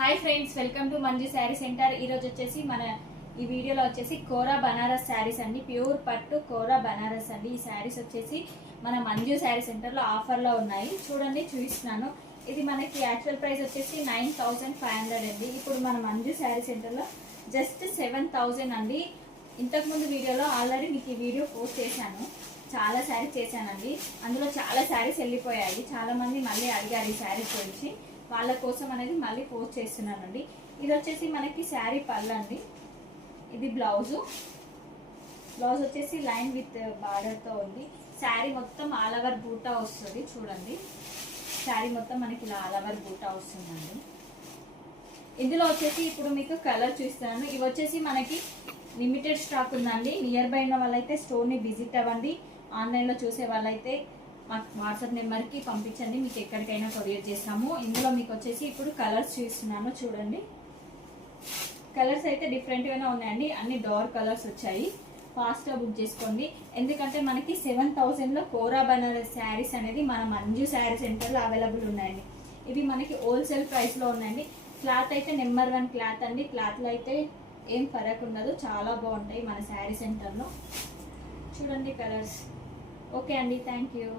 Hi friends, welcome to Manju sari centre. ఈరోజు వచ్చేసి మన ఈ వీడియోలో వచ్చేసి కోరా బనారస్ శారీస్ అండి. ప్యూర్ పట్టు కోరా బనారస్ అండి. ఈ శారీస్ వచ్చేసి మన మంజు శారీ సెంటర్లో ఆఫర్లో ఉన్నాయి. చూడండి, చూపిస్తున్నాను. ఇది మనకి యాక్చువల్ ప్రైస్ వచ్చేసి 9500 అండి. ఇప్పుడు మన మంజు శారీ సెంటర్లో జస్ట్ 7000 అండి. ఇంతకుముందు వీడియోలో ఆల్రెడీ మీకు ఈ వీడియో పోస్ట్ చేశాను. చాలా శారీస్ చేశానండి. అందులో చాలా శారీస్ వెళ్ళిపోయాయి. చాలామంది మళ్ళీ అడిగారు ఈ శారీస్ గురించి. వాళ్ళ కోసం అనేది మళ్ళీ పోస్ట్ చేస్తున్నానండి. ఇది వచ్చేసి మనకి శారీ పళ్ళు అండి. ఇది బ్లౌజ్ వచ్చేసి లైన్ విత్ బార్డర్తో ఉంది. శారీ మొత్తం ఆల్ ఓవర్ బూటా వస్తుంది. చూడండి, శారీ మొత్తం మనకి ఇలా ఆల్ ఓవర్ బూటా వస్తుందండి. ఇందులో వచ్చేసి ఇప్పుడు మీకు కలర్ చూస్తున్నాను. ఇవి వచ్చేసి మనకి లిమిటెడ్ స్టాక్ ఉందండి. నియర్ బై ఉన్న వాళ్ళైతే స్టోర్ని విజిట్ అవ్వండి. ఆన్లైన్లో చూసే వాళ్ళైతే మాకు వాట్సాప్ నెంబర్కి పంపించండి, మీకు ఎక్కడికైనా కొరియర్ చేస్తాము. ఇందులో మీకు వచ్చేసి ఇప్పుడు కలర్స్ చూస్తున్నాను. చూడండి, కలర్స్ అయితే డిఫరెంట్గానే ఉన్నాయండి. అన్ని డార్క్ కలర్స్ వచ్చాయి. ఫాస్ట్గా బుక్ చేసుకోండి, ఎందుకంటే మనకి 7000లో కోరా బనారస్ శారీస్ అనేది మన మంజు శారీ సెంటర్లో అవైలబుల్ ఉన్నాయండి. ఇవి మనకి హోల్సేల్ ప్రైస్లో ఉన్నాయండి. క్లాత్ అయితే నెంబర్ 1 క్లాత్ అండి. క్లాత్లో అయితే ఏం ఫరక్ ఉండదు, చాలా బాగుంటాయి మన శారీ సెంటర్లో. చూడండి కలర్స్. ఓకే అండి, థ్యాంక్ యూ.